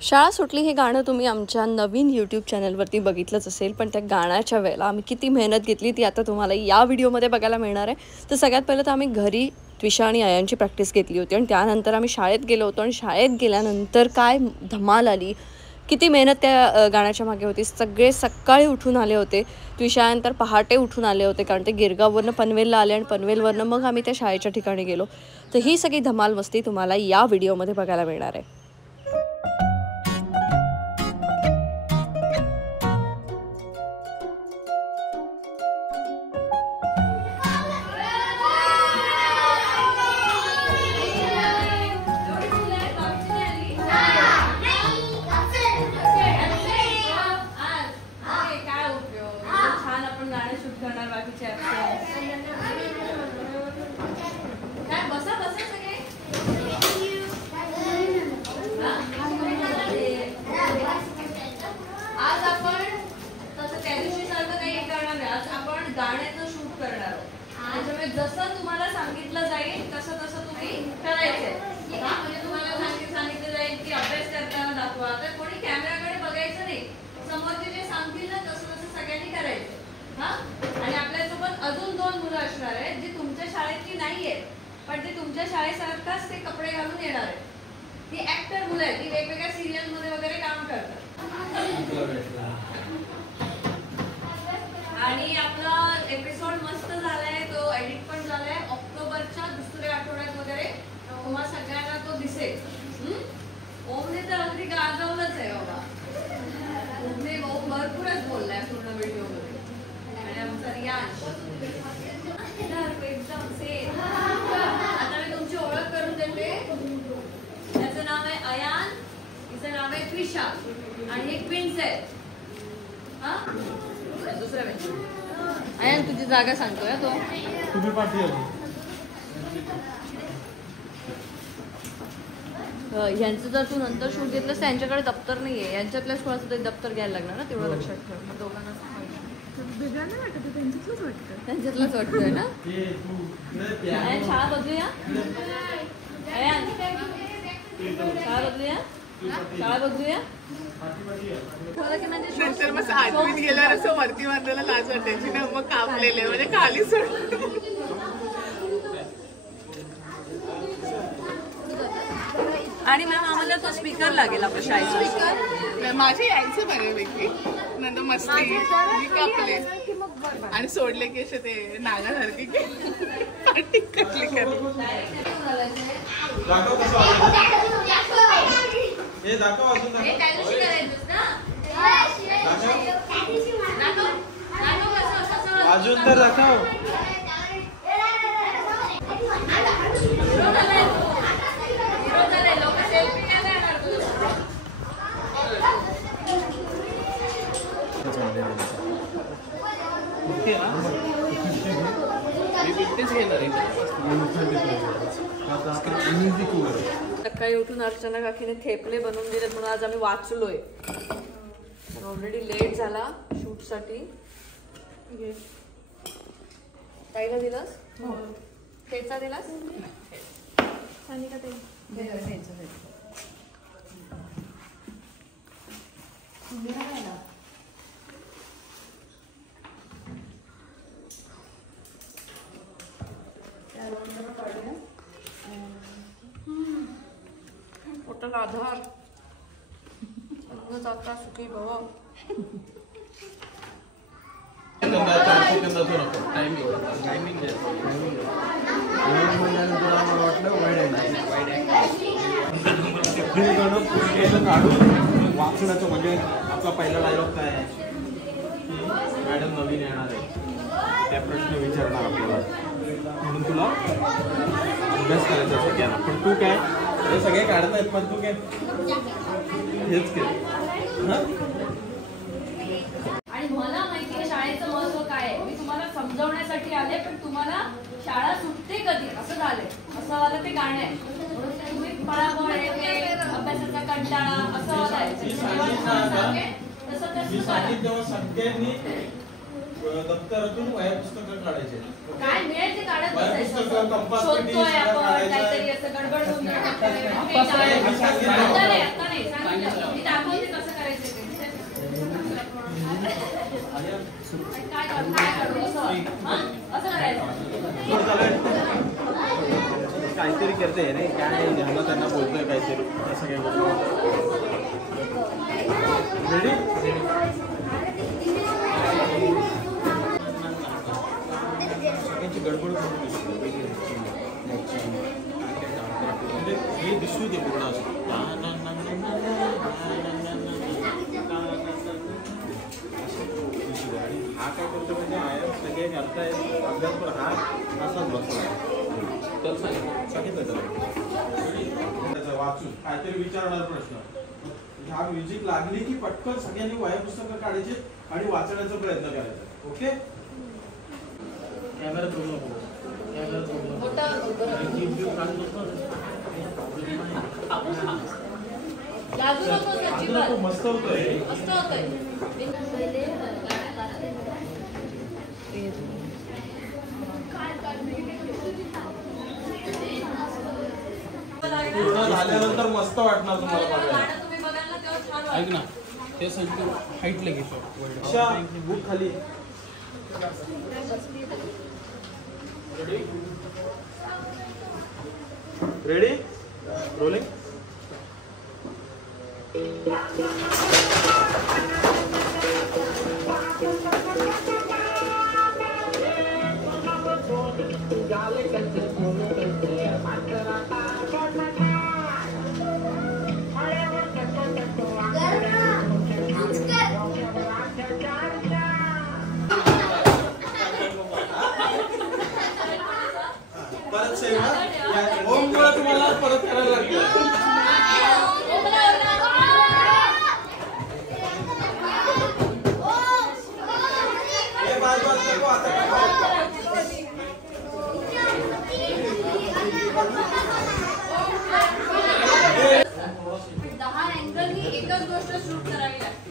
शाळा सुटली हे गाणं तुम्ही आमच्या नवीन यूट्यूब चॅनलवरती बघितलंच असेल, पण त्या गाण्याच्या वेळेला आम्ही किती मेहनत घेतली ती आता तुम्हाला या व्हिडिओमध्ये बघायला मिळणार आहे. तर सगळ्यात पहिलं तर आम्ही घरी त्विषा आणि अयांची प्रॅक्टिस घेतली होती आणि त्यानंतर आम्ही शाळेत गेलो होतो आणि शाळेत गेल्यानंतर काय धमाल आली, किती मेहनत त्या गाण्याच्या मागे होती. सगळे सकाळी उठून आले होते, त्विषानंतर पहाटे उठून आले होते कारण ते गिरगाववरनं पनवेलला आले आणि पनवेलवरनं मग आम्ही त्या शाळेच्या ठिकाणी गेलो. तर ही सगळी धमाल मस्ती तुम्हाला या व्हिडिओमध्ये बघायला मिळणार आहे. गाण्याचं शूट करणार त्याच्यामुळे जसं तुम्हाला सांगितलं जाईल तसं तसं तुम्ही करायचंय. म्हणजे तुम्हाला सांगितलं जाईल की अभ्यास करताना दाखवा, तर कोणी कॅमेराकडे बघायचं नाही, समोरचे जे सांगतील ना तसं तसं सगळ्यांनी करायचं. हा, आणि आपल्यासोबत अजून 2 मुलं असणार आहेत जी तुमच्या शाळेतली नाहीये, पण ते तुमच्या शाळेसारखाच ते कपडे घालून येणार आहेत. ती ऍक्टर मुलं आहेत, ती वेगवेगळ्या सिरियल मध्ये वगैरे काम करतात. आणि आपला एपिसोड मस्त झालाय, तो एडिट पण झालाय. ऑक्टोबरच्या दुसऱ्या आठवड्यात वगैरे तुम्हा सगळ्यांना तो दिसेल. ओमने तर अगदी गाजवलंच आहे बाबा. ओमने भरपूरच बोललाय पूर्ण व्हिडिओ मध्ये. आणि आमचा रियांश एकदम सेम. आता मी तुमची ओळख करून देते. त्याचं नाव आहे अयान, तिचं नाव आहे त्विषा आणि हे ट्विन्स आहेत. हा, दुसऱ्या बेंच. अयान तुझी जागा सांगतोय तो. तुम्ही पाठी यांचं जर तू नंतर शूट घेतलंस त्यांच्याकडे दप्तर नाहीये, यांच्यातल्याच कोणाचं तरी दप्तर घ्यायला लागणार ना, तेवढं लक्षात ठेव. दोघांना त्यांच्यातलंच वाटतंय ना. अयान शाळा बदलूया, अयान शाळा बदलूया, शाळा बदलूया. नंतर मग 8वीत गेल्यावर असं वरती बांधायला लाज वाटायची ना, मग कापलेले म्हणजे खाली सोड. आणि मॅम आम्हाला तो स्पीकर लागेल आपल्या शाळेचा. माझे यायचं बऱ्यापैकी. नंतर मस्ती मी कापले आणि सोडले की असे ते नागासारखे की कटली करून. अजून तर दाखव. सकाळी उठून अर्चना काकीने थेपले बनवून दिलेत म्हणून आज आम्ही वाचलोय. ऑलरेडी लेट झाला शूटसाठी. ताईला दिलास, ठेचा दिलास. पोटाला आधार जाता सुखी भव. वाचण्याचं म्हणजे आपला पहिला डायलॉग काय आहे की मॅडम नवीन येणार आहे, त्या प्रश्न विचारणार आपल्याला, म्हणून तुला अभ्यास करायचा असं ज्ञान. पण तू काय हे सगळे काढतायत, पण तू काय हेच केलं. आणि मला माहिती आहे शाळेचं महत्व काय आहे. मी तुम्हाला समजवण्यासाठी आले, पण तुम्हाला शाळा सुटते कधी असं झालंय. असं वालं ते गाणं आहे. तुम्ही पळापळ येते, अभ्यासाचा कंटाळा असं वालाय. तसं मी सांगितलं तेव्हा सगळ्यांनी दप्तरातून वह्या पुस्तकं काढायचे. काय मिळेल ते काढत वह्या बसायचं. पुस्तकं, कंपास, पेटी, शोधतोय सगळं आपण काढायचं. काहीतरी असं गडबड होऊन जाते. आता नाही, आता नाही सांगितलं. मी दाखवते कसं करायचं ते. काय काढू असं? हं? असं करायचं. काहीतरी करते रे, काय ज्यांना त्यांना बोलतोय काहीतरी असं काय रेडी. सगळ्यांची गडबड म्हणजे हे दिसू दे पूर्ण असं. आणि हा काय करतो म्हणजे आया सगळे घालताय अभ्यास, पण हा असाच बसला सांगितलं त्याला वाचून काहीतरी विचारणार प्रश्न. हा म्युझिक लागली की पटकन सगळ्यांनी वह्या पुस्तकं काढायचे आणि वाचण्याचा प्रयत्न करायचा. ओके. कॅमेरा बघू नको. लाजू नकोस अजिबात. मस्त होतोय. मस्त होतंय. पूर्ण झाल्यानंतर मस्त वाटणार तुम्हाला बघायला. गाणं तुम्ही बघाल ना तेव्हा छान ऐक वाटेल. ना त्यासाठी हाईटला घेतो. अशा बुक खाली. रेडी. रोलिंग. परत सेव ना. ओम तुला तुम्हाला परत करायला लागेल. हे बाजू नको आता. दहा अँगलनी एकच गोष्ट शूट करावी लागते.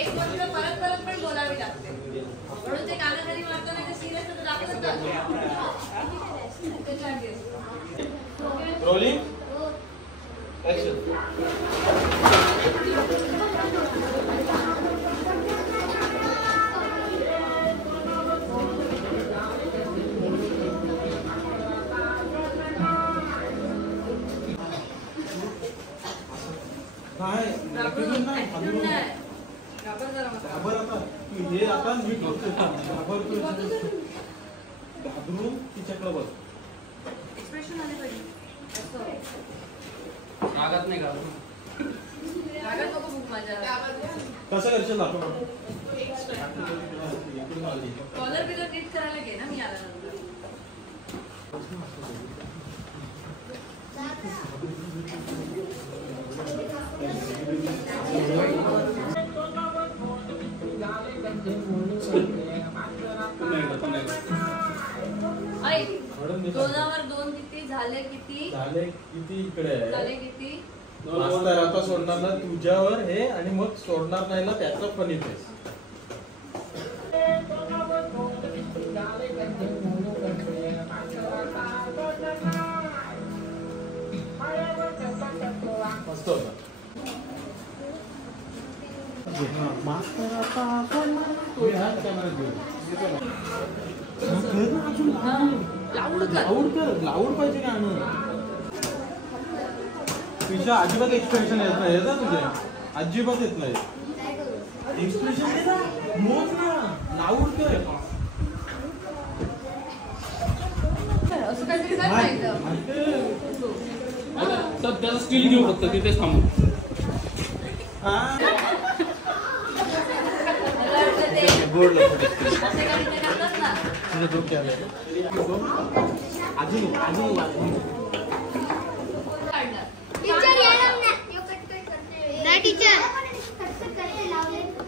एक गोष्ट परत परत पण बोलावी लागते. म्हणून ते कानाखाली मारताना ते सिरियस तर दाखवत रोलिंग. ऍक्शन. काय घाबरून नाही, घाबरून नाही. घाबर आता तू हे आता मी बघतोय ना. घाबरतोय घाबरून तिच्याकडे बघ. एक्सप्रेशन आले पाहिजे. रागात नाही घालू. रागात नको बघ माझ्या. कसं करशील दाखव. कॉलर बिलर नीट करायला घे ना मी आल्यानंतर. ऐक, 2वर 2 किती झाले? किती झाले किती इकडे आहे? झाले? किती मास्तर आता सोडणार ना तुझ्यावर हे आणि मग सोडणार नाही ना त्याचं पण इथे. मस्त होता. मास्तर आता तुम्ही हा कॅमेरा घेऊ. लाऊड पाहिजे गाणं. तुझ्या अजिबात एक्सप्रेशन येत नाही ना तुझे. अजिबात येत नाही एक्सप्रेशन. दे ना, मोज ना, लाऊड कर. असं काहीतरी कर पाहिजे. तर त्याचा स्किल घेऊ फक्त तिथेच थांबू. बोर्ड असे काही ते करतात ना. तुझं डोके आले अजून अजून काढणार.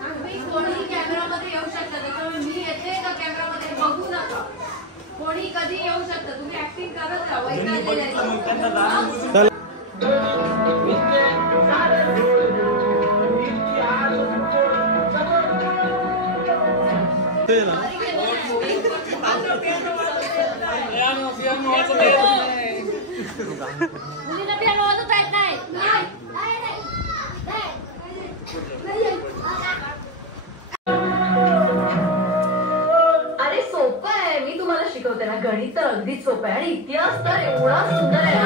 तुम्ही कोणी कॅमेरामध्ये येऊ शकता. त्याच्यामुळे मी येते का कॅमेरामध्ये बघू नका. कोणी कधी येऊ शकतं. तुम्ही ऍक्टिंग करत राहा. वैतागलेलं आहे. चल. मोठे ना मुलीला पियानो वाजवता येत नाही. अरे सोपं आहे, मी तुम्हाला शिकवते ना. गणित तर अगदीच सोपं आहे आणि इतिहास तर एवढा सुंदर आहे ना.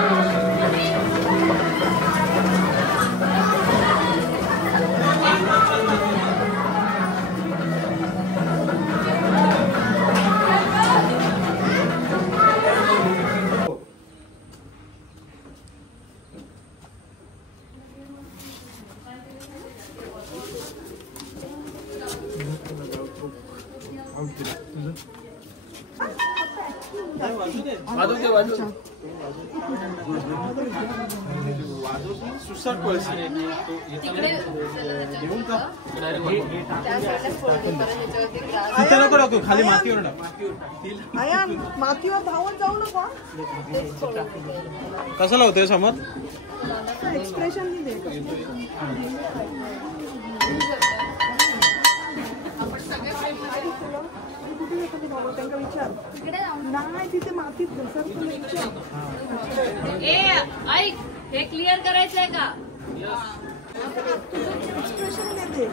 सुसाट पळशी तिथे नको टाकू, खाली मातीवर टाक. मातीवर धावून जाऊ नका. कसं लावतोय समज एक्सप्रेशन दे. त्यांना विचार नाही तिथे मातीत घसर. ए ऐक, हे क्लिअर करायचंय का? एक्सप्रेशन देते.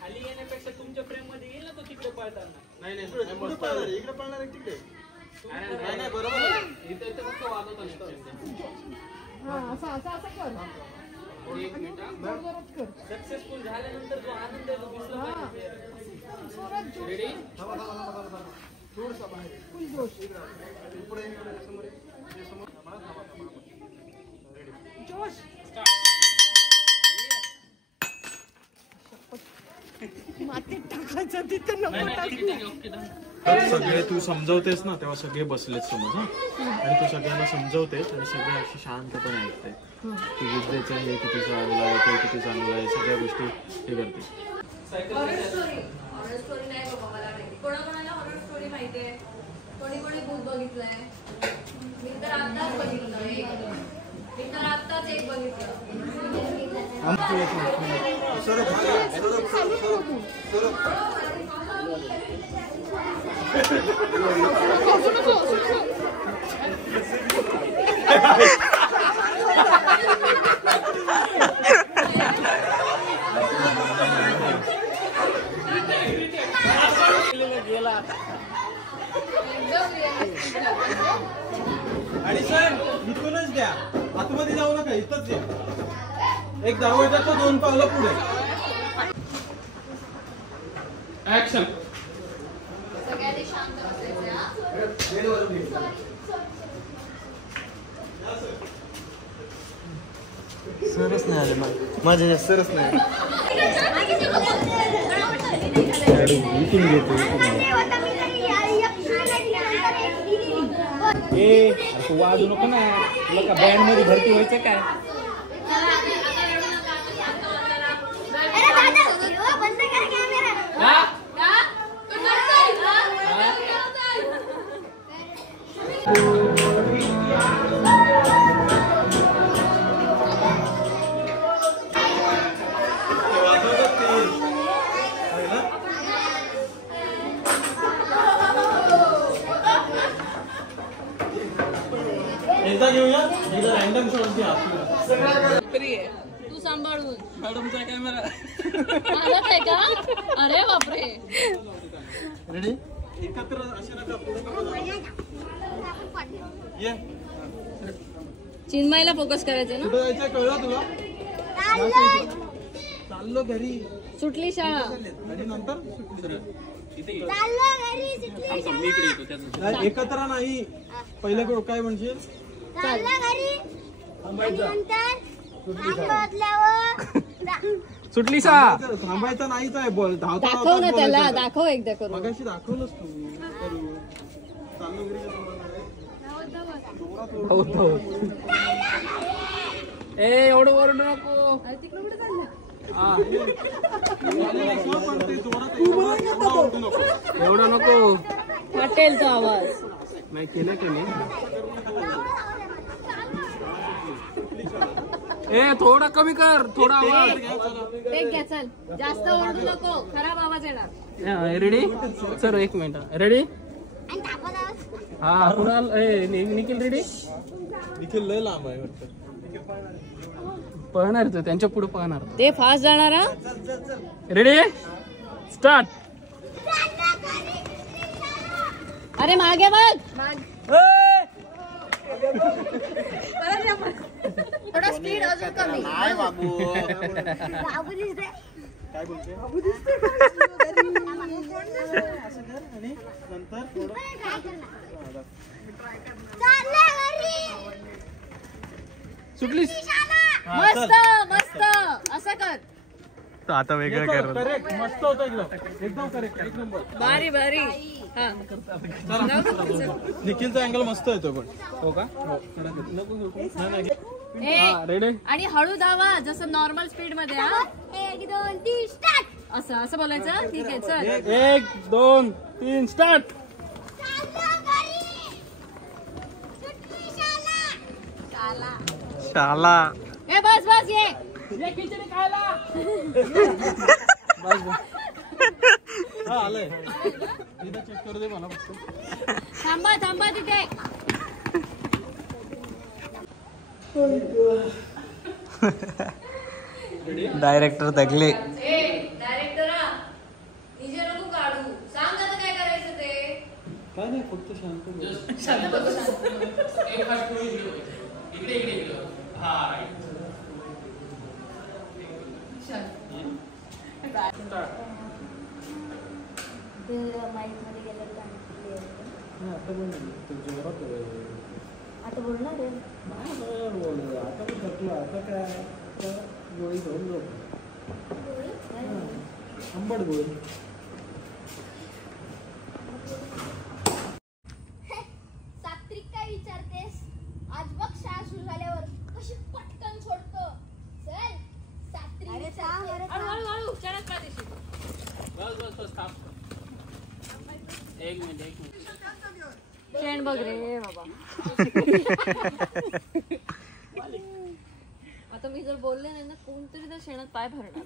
खाली येण्यापेक्षा तुमच्या फ्रेम मध्ये येईल ना तो तिकडे पळताना. इकडे पळणार आहे तिकडे. नाही बरोबर इथे फक्त वाजवत असतं. एक मिनिट सक्सेसफुल झाल्यानंतर जो आनंद आहे तो दिसला पाहिजे. रेडी? जोश. मातीत टाकायचं तिथे नको टाकू. सगळे तू समजवतेस ना तेव्हा सगळे बसलेत समज हा. आणि तू सगळ्यांना समजवतेस आणि सगळे अशी शांतपणे ऐकते. तू विद्येचं हे किती चांगलं आहे, ते किती चांगलं आहे, सगळ्या गोष्टी हे करते. हॉरर स्टोरी नाही बाबा मला माहिती. कोणाकोणाला हॉरर स्टोरी माहितीये? कोणी कोणी बुक बघितलंय? मी तर आत्ताच बघितलं एक. आणि सर इथूनच द्या, आतमध्ये जाऊ नका, इथंच द्या. एक दरवाजाच्या 2 पावलं पुढे. ऍक्शन. सगळ्यांनी शांत बसायचं. सरच नाही आले माझ्या सरच नाही. तू वाजू नको ना, तुला का बँड मध्ये भरती व्हायचं काय? एकदा घेऊया, एकदा रॅन्डम शॉट घ्या. तू सांभाळून. मॅडमचा कॅमेरा आलाच आहे का? अरे बापरे. रेडी? एकत्र असे नका, पुढे ये. चिन्मयला फोकस करायचं ना. कुठं जायचं कळलं तुला? चाललो घरी. सुटली शाळा. आणि नंतर मी इकडे येतो त्याचं. एकत्र नाही, पहिलं काय म्हणजे सुटली सा. थांबायचं नाहीच आहे. बोल धावता दाखव ना त्याला, दाखव एकदा करून. मगाशी दाखवलंच तू. चाललो घरी ए एवढं ओरडू नको. एवढं नको. वाटेल तो आवाज. नाही केलं की नाही. ए थोडा कमी कर, थोडा आवाज. टेक घ्या चल, जास्त ओरडू नको, खराब आवाज येणार. Ready sir, 1 minute. रेडी. हा कुणाल, निखिल रेडी. निखिल लय लांब आहे वाटतं. पळणार तो, त्यांच्या पुढे पळणार. ते फास्ट जाणार हा. Ready start. अरे मागे बघ. थोडा स्पीड अजून कमी. काय बाबू काय बोलते असं कर आणि नंतर थोडं सुटलीस. मस्त मस्त असं कर. आता वेगळं कर. करेक्ट, मस्त होतं एकदम करेक्ट, एक नंबर. भारी भारी. हा निखिलचा अँगल मस्त येतो पण. हो का? ए, आणि हळू धावा जसं नॉर्मल स्पीड मध्ये. हा 1 2 3 स्टार्ट. असं बोलायचं. ठीक आहे चल. 1 2 3 स्टार्ट. शाला ए बस बस ये. हा आलंय. एकदा चेक करू दे मला फक्त. थांबा थांबा तिथे. डायरेक्टर दगले. डायरेक्टरा निजे नको काढू. सांग आता काय करायचं ते. काय नाही, फक्त शांत आता बोलणार आहे. आता पण थकलो. आता काय गोळी घेऊन जाऊ. आंबट गोळी. सात्विक काय विचारतेस? आज बघ शाळा सुरू झाल्यावर कशी पटकन सोडतो. चल सात्विक विचारते. हळू चढत पाहिजे. बस थांब. 1 मिनिट. शेण बघ रे बाबा. आता मी जर बोलले नाही ना, कोणतरी तर शेणात पाय भरणार.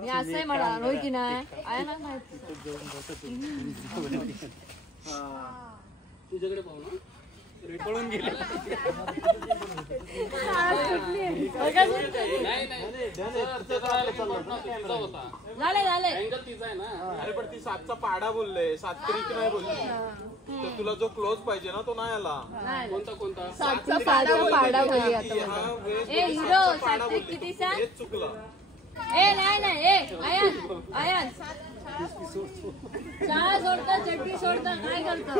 मी असंही म्हणणार होय की नाही. आहे ना माहिती. तुझ्याकडे पाहू ना. पळून गेले. झाले अँगल तिचा आहे ना. अरे पण ती 7चा पाडा बोलले, सात्विक नाही बोलली. तर तुला जो क्लोज पाहिजे ना तो नाही आला. कोणता 7चा पाडा बोलली आता. हा वेळेस ए हिरो सात्विक किती सांग. हेच चुकलं. ए नाही ए आयन शाळा सोडता चड्डी सोडता काय करतो.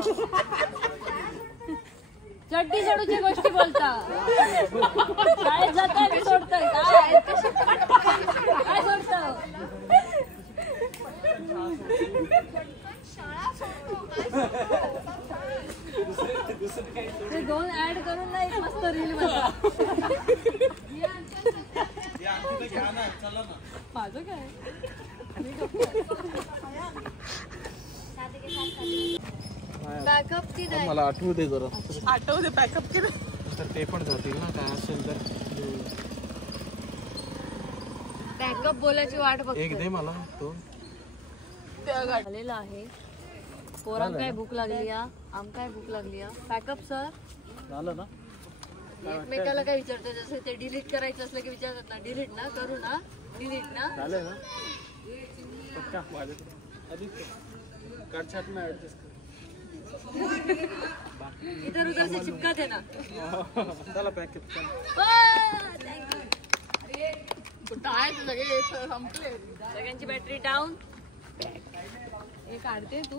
चड्डी सोडूची गोष्टी बोलता. शाळेत जाता मी सोडतोय काय सोडतो. ते 2 ऍड करून ना एक मस्त रील बनवा. माझं काय बॅकअप की नाही. मला आठवू दे जरा. आठवू दे बॅकअप केलं. तर ते पण जातील ना काय असेल तर. बॅकअप बोलायची वाट बघ. एक दे मला तो. झालेला आहे. पोराम काय भूक लागली या. आम काय भूक लागली या. बॅकअप सर झालं ना. एकमेकाला काय विचारतो. जसं ते डिलीट करायचं असलं की विचारतात ना. डिलीट ना करू ना. डिलीट ना. झालं ना. पक्का माझ्याकडे आधी कार्ड छाट में ऍडजस्ट कर. इधर उधर से चिपकत है ना. चला पॅकेट. कुठं आहे ते सगळे संपले. सगळ्यांची बॅटरी डाऊन. हे काढते तू.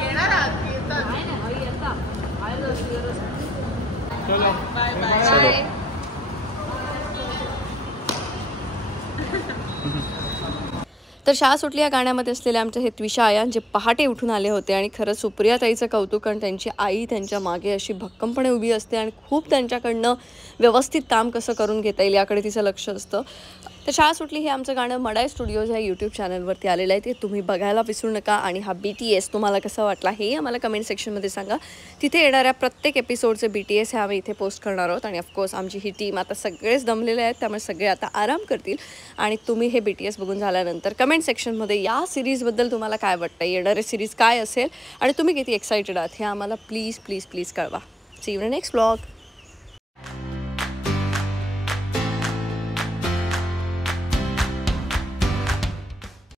येणार आहात की येतात? चलो बाय बाय. तर शाळा सुटली या गाण्यामध्ये असलेले आमचे हे त्विषा आयान जे पहाटे उठून आले होते. आणि खरंच सुप्रिया ताईचं कौतुक. कारण त्यांची आई त्यांच्या मागे अशी भक्कमपणे उभी असते आणि खूप त्यांच्याकडनं व्यवस्थित काम कसं करून घेता येईल याकडे तिचं लक्ष असतं. तर शाळा सुटली हे आमचं गाणं मडाई स्टुडिओज या यूट्यूब चॅनलवरती आलेलं आहे, ते तुम्ही बघायला विसरू नका. आणि हा BTS तुम्हाला कसा वाटला हे आम्हाला कमेंट सेक्शनमध्ये सांगा. तिथे येणाऱ्या प्रत्येक एपिसोडचे BTS हे आम्ही इथे पोस्ट करणार आहोत. आणि ऑफकोर्स आमची ही टीम आता सगळेच दमलेले आहेत, त्यामुळे सगळे आता आराम करतील. आणि तुम्ही हे BTS बघून झाल्यानंतर कमेंट सेक्शनमध्ये या सिरीजबद्दल तुम्हाला काय वाटतं, येणारे सिरीज काय असेल आणि तुम्ही किती एक्सायटेड आहात हे आम्हाला प्लीज प्लीज प्लीज कळवा. See you in next vlog.